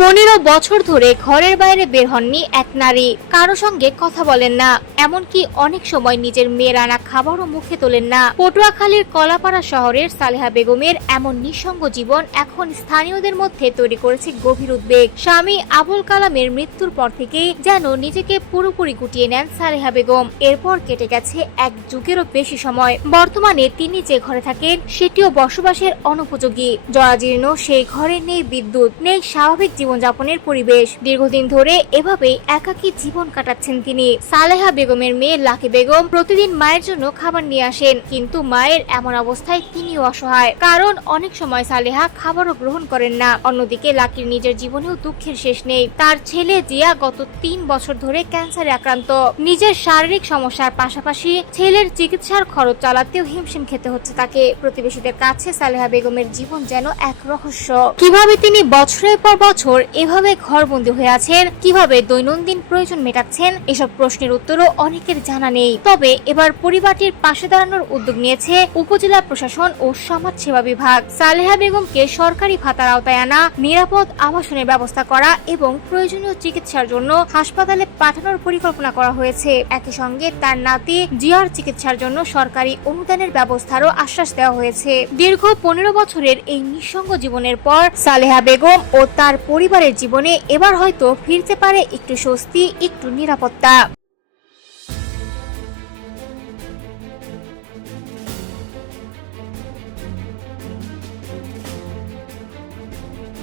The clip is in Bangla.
15 বছর ধরে ঘরের বাইরে বের হননি এক নারী, কারো সঙ্গে কথা বলেন না, এমনকি অনেক সময় নিজের মেয়ের আনা খাবারও মুখে তোলেন না। পটুয়াখালীর কলাপাড়া শহরের সালেহা বেগমের এমন নিঃসঙ্গ জীবন এখন স্থানীয়দের মধ্যে তৈরি করেছে গভীর উদ্বেগ। স্বামী আবুল কালামের মৃত্যুর পর থেকেই যেন নিজেকে পুরোপুরি গুটিয়ে নেন সালেহা বেগম। এরপর কেটে গেছে এক যুগেরও বেশি সময়। বর্তমানে তিনি যে ঘরে থাকেন সেটিও বসবাসের অনুপযোগী। জরাজীর্ণ সেই ঘরে নেই বিদ্যুৎ, নেই স্বাভাবিক জীবনযাপনের পরিবেশ। দীর্ঘদিন ধরে এভাবেই একাকী জীবন কাটাচ্ছেন তিনি। সালেহা বেগমের মেয়ে লাকি বেগম প্রতিদিন মায়ের জন্য খাবার নিয়ে আসেন, কিন্তু মায়ের এমন অবস্থায় তিনিও অসহায়, কারণ অনেক সময় সালেহা খাবারও গ্রহণ করেন না। অন্যদিকে লাকির নিজের জীবনেও দুঃখের শেষ নেই। তার ছেলে জিয়া গত 3 বছর ধরে ক্যান্সারে আক্রান্ত। নিজের শারীরিক সমস্যার পাশাপাশি ছেলের চিকিৎসার খরচ চালাতেও হিমশিম খেতে হচ্ছে তাকে। প্রতিবেশীদের কাছে সালেহা বেগমের জীবন যেন এক রহস্য। কিভাবে তিনি বছরের পর বছর এভাবে ঘরবন্দি হয়ে আছেন, কিভাবে দৈনন্দিন প্রয়োজন মেটাচ্ছেন, এসব প্রশ্নের উত্তরও অনেকের জানা নেই। তবে এবার পরিবারটির পাশে দাঁড়ানোর উদ্যোগ নিয়েছে উপজেলা প্রশাসন ও সমাজ সেবা বিভাগ। সালেহা বেগমকে সরকারি ভাতার আওতায় আনা, নিরাপদ আবাসনের ব্যবস্থা করা এবং প্রয়োজনীয় চিকিৎসার জন্য হাসপাতালে পাঠানোর পরিকল্পনা করা হয়েছে। একই সঙ্গে তার নাতি জিয়ার চিকিৎসার জন্য সরকারি অনুদানের ব্যবস্থারও আশ্বাস দেওয়া হয়েছে। দীর্ঘ 15 বছরের এই নিঃসঙ্গ জীবনের পর সালেহা বেগম ও তার পরিবারের জীবনে এবার হয়তো ফিরতে পারে একটু স্বস্তি, একটু নিরাপত্তা।